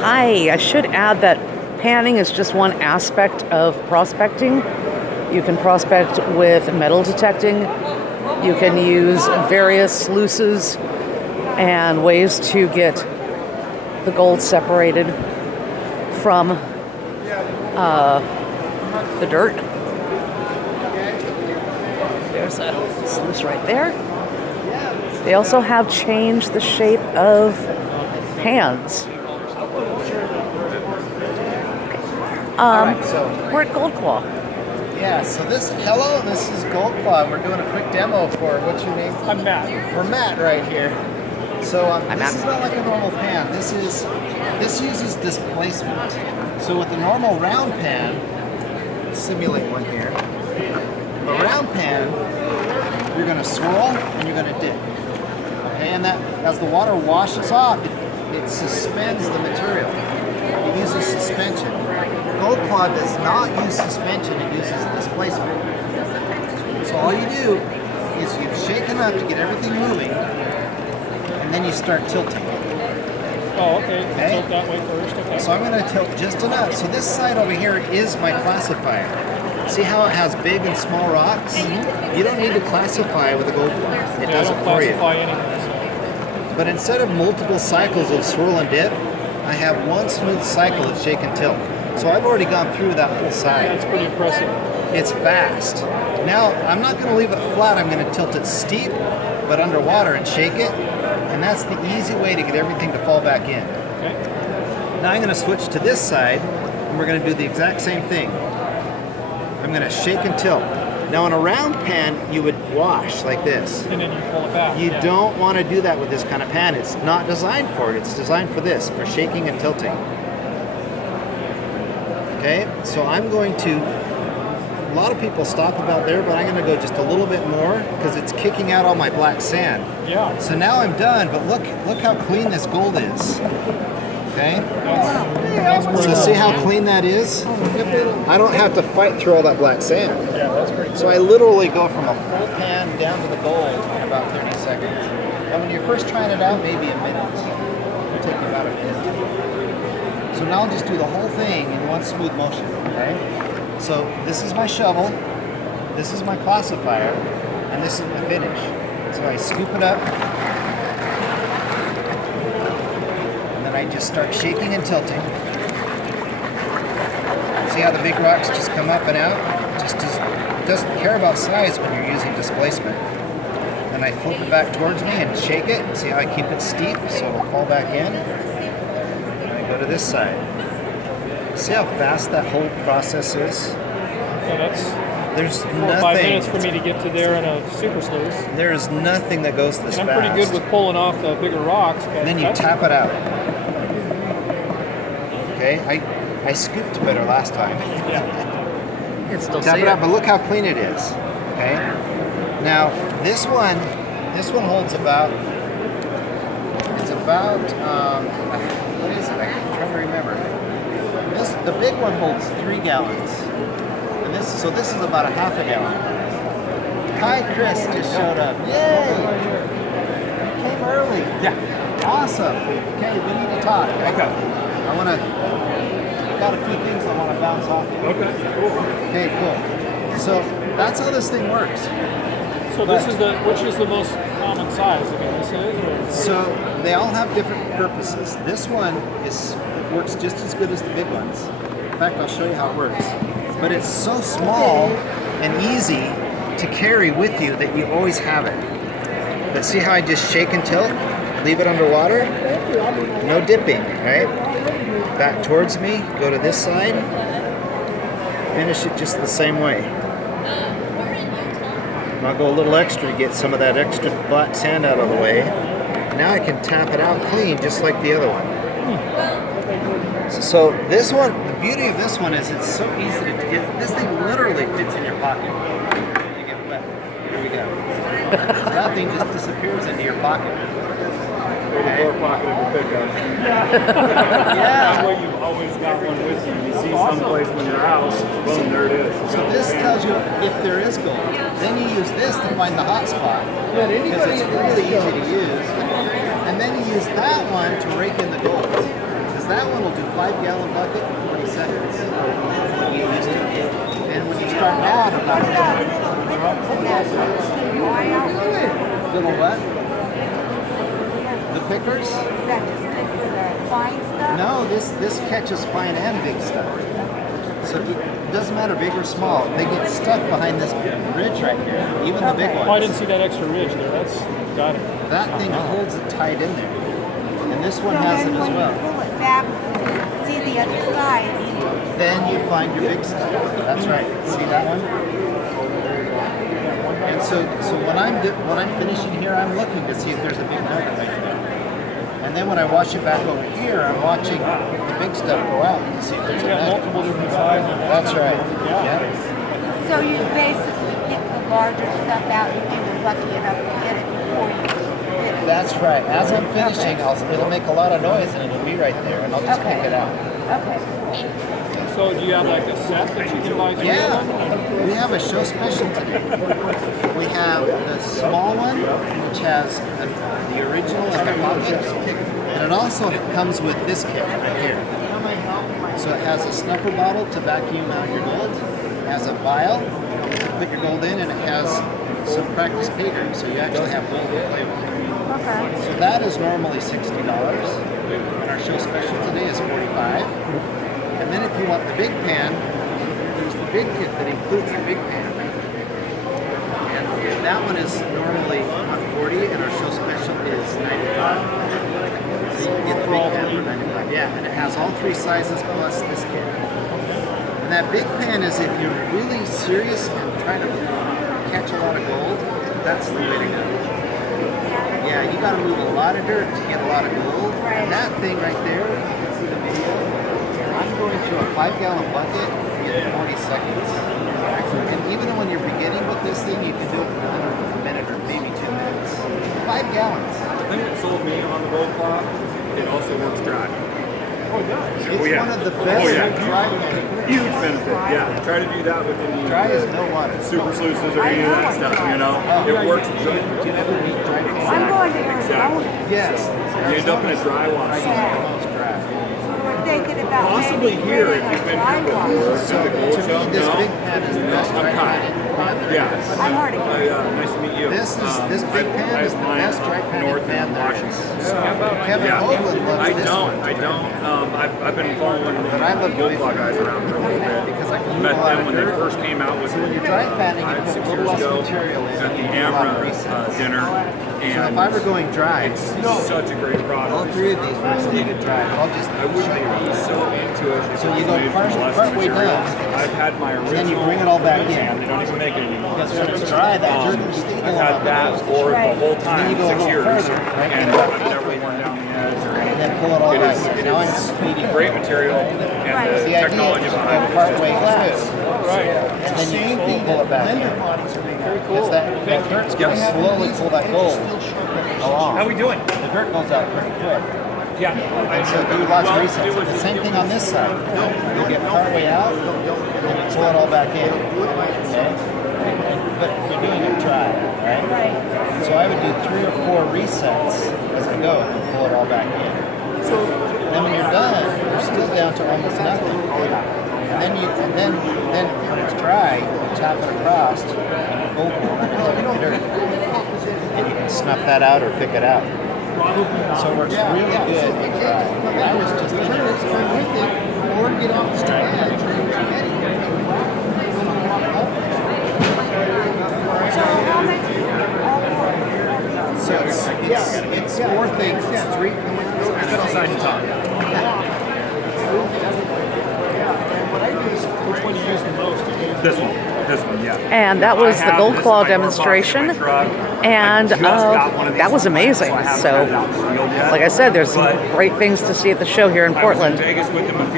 Hi, I should add that panning is just one aspect of prospecting. You can prospect with metal detecting. You can use various sluices and ways to get the gold separated from the dirt. There's a sluice right there. They also have changed the shape of pans. Alright, so We're at Gold Claw. yeah, so this is Gold Claw. We're doing a quick demo for what's your name? I'm Matt. For Matt right here. So this Matt. is not like a normal pan. This uses displacement. So with the normal round pan, simulate one here. A round pan, you're going to swirl and you're going to dip. Okay, and that as the water washes off, it suspends the material. It uses suspension. Gold Claw does not use suspension, it uses displacement. So all you do is you shake enough to get everything moving, and then you start tilting. Oh, okay. Tilt that way first. Okay. So I'm going to tilt just enough. So this side over here is my classifier. See how it has big and small rocks? Mm-hmm. You don't need to classify with a Gold Claw. It does it for you. Classify anyway, But instead of multiple cycles of swirl and dip, I have one smooth cycle of shake and tilt. So I've already gone through that whole side. That's pretty impressive. It's fast. Now, I'm not going to leave it flat. I'm going to tilt it steep, but underwater and shake it. And that's the easy way to get everything to fall back in. Okay. Now I'm going to switch to this side, and we're going to do the exact same thing. I'm going to shake and tilt. Now, in a round pan, you would wash like this. And then you pull it back. You don't want to do that with this kind of pan. It's not designed for it. It's designed for this, for shaking and tilting. Okay, so I'm going to, a lot of people stop about there, but I'm going to go just a little bit more because it's kicking out all my black sand. Yeah. So now I'm done, but look how clean this gold is. Okay? So see how clean that is? I don't have to fight through all that black sand. Yeah, that's pretty cool. So I literally go from a full pan down to the gold in about 30 seconds. And when you're first trying it out, maybe a minute. It'll take you about a minute. So now I'll just do the whole thing in one smooth motion, okay? So this is my shovel, this is my classifier, and this is my finish. So I scoop it up, and then I just start shaking and tilting. See how the big rocks just come up and out? It doesn't care about size when you're using displacement. Then I flip it back towards me and shake it. See how I keep it steep so it'll fall back in? Go to this side. See how fast that whole process is? Yeah, There's 4 or nothing. 5 minutes for me to get to there in a super sluice. There is nothing that goes this And fast. I'm pretty good with pulling off the bigger rocks. But And then you tap it out. Okay, I scooped better last time. Yeah. It's still Tap safe. it out, but look how clean it is. Okay. Now this one holds about. It's about. What is it? I'm trying to remember. The big one holds 3 gallons, and this is about a half a gallon. Hi, Chris just showed up. Yay! You came early. Yeah. Awesome. Okay, we need to talk. Okay. I've got a few things I want to bounce off you. Okay, cool. Okay, cool. So that's how this thing works. So which is the most common size? I mean, this is? Or? So they all have different purposes. This one works just as good as the big ones. In fact, I'll show you how it works. But it's so small and easy to carry with you that you always have it. But see how I just shake and tilt? Leave it underwater? No dipping, right? Back towards me, go to this side, finish it just the same way. And I'll go a little extra to get some of that extra black sand out of the way. Now I can tap it out clean just like the other one. So this one, the beauty of this one is it's so easy to get. This thing literally fits in your pocket. You get wet. Here we go. So that thing just disappears into your pocket. Or the door pocket of your pickup. Yeah. That way you've always got one with you. You see someplace when you're out, boom, there it is. So this tells you if there is gold. Then you use this to find the hot spot because it's really easy to use. And then you use that one to rake in the gold. Because that pan will do 5-gallon bucket in 40 seconds. When you used to. And when you start now at about little what? The pickers? No, this catches fine and big stuff. So it doesn't matter big or small. They get stuck behind this ridge right here. Even the big ones. Oh, I didn't see that extra ridge there. That's got it. That thing holds it tight in there. And this one has it as well. Pull it back, see the other side. Then you find your big stuff. That's right. See that one? And so when I'm finishing here, I'm looking to see if there's a big nugget right there. And then when I wash it back over here, I'm watching the big stuff go out to see if there's a nugget. Multiple different sizes. That's right. Yeah. So you basically pick the larger stuff out if you were lucky enough to get it before you finish. That's right. As I'm finishing, it'll make a lot of noise and it'll be right there, and I'll just pick it out. Okay. So do you have like a set that you can buy? Yeah, we have a show special today. We have the small one, which has the original and the pocket, and it also comes with this kit right here. So it has a snuffer bottle to vacuum out your gold, it has a vial to put your gold in, and it has some practice paper, so you actually have gold to play with. Okay. So that is normally $60, and our show special today is $45. And then if you want the big pan, there's the big kit that includes the big pan. And that one is normally $140, and our show special is $95. So you can get the big pan for $95. Yeah, and it has all 3 sizes plus this kit. And that big pan is if you're really serious and trying to catch a lot of gold, that's the way to go. Yeah, you got to move a lot of dirt to get a lot of gold. And that thing right there, you can see the video. I'm going to a 5-gallon bucket in 40 seconds. And even when you're beginning with this thing, you can do it in under a minute or maybe 2 minutes. 5 gallons. The thing that sold me on the gold claw, it also works dry. It's yeah. one of the best dry Huge benefit, yeah. Try to do that with any Dry is no water. super sluices or any of that stuff, you know? It works good. Do you ever need dry I'm going to Exactly. Arizona. Yes. You end up in a dry wash. We're thinking about Possibly maybe here, renting if a you've been dry here wash. before, to the gold To shop, me, this no? big pan is the best dry pan. Yeah. I'm hard to get. Nice to meet you. This big pan is the best dry pan north fan in there Washington. is. Kevin Hoagland loves I this don't. one. I don't. I've been following But I love the gold claw guys around for a little bit. because I can move Met a lot them of when they dirt. first came out with So when you're dry fanning, you 5, put 6 a little years less ago material in at the and you do a lot of Amra resets. dinner. So And if I were going dry, it's such a great product. all 3 of these were stated dry. I'll just I wouldn't show you. be so into it. if So it you was go made from less part way material. down. I've had my original. then you bring it all back in. And they don't even make it anymore. Because when it's dry, that dirt will stay I've had that for the whole time, Then you go a 6 little years, further, right? and I've never worn down the edge or and anything. then pull it all It back is, in. it Now I'm is speeding. great material, and the The idea technology is to behind go it part is way just through. Right. And then you pull it back in. Because that dirt's going to slowly pull that gold along. How we doing? The dirt goes out pretty quick. Yeah. And so do lots of resets. The same thing on this side. You get part way out, and then you pull it all back in. Okay? But you're doing it dry, right? Right. So I would do 3 or 4 resets as I go and pull it all back in. Then when you're done, you're still down to almost nothing. And then when it's dry, you tap it across and you go for the dirt. And you can snuff that out or pick it out. So it works really good with dry. I was just with it or get off the strike. So it's 4 things. It's 3 Step aside and talk. Which one do you use the most? This one. This one, yeah. And that was I the have Gold this Claw in my glove box in my demonstration. truck. And I just got one of these that was amazing. so I haven't So, had it out in the field yet. like I said, there's some But great things to see at the show here in I was in Portland. Vegas with them a few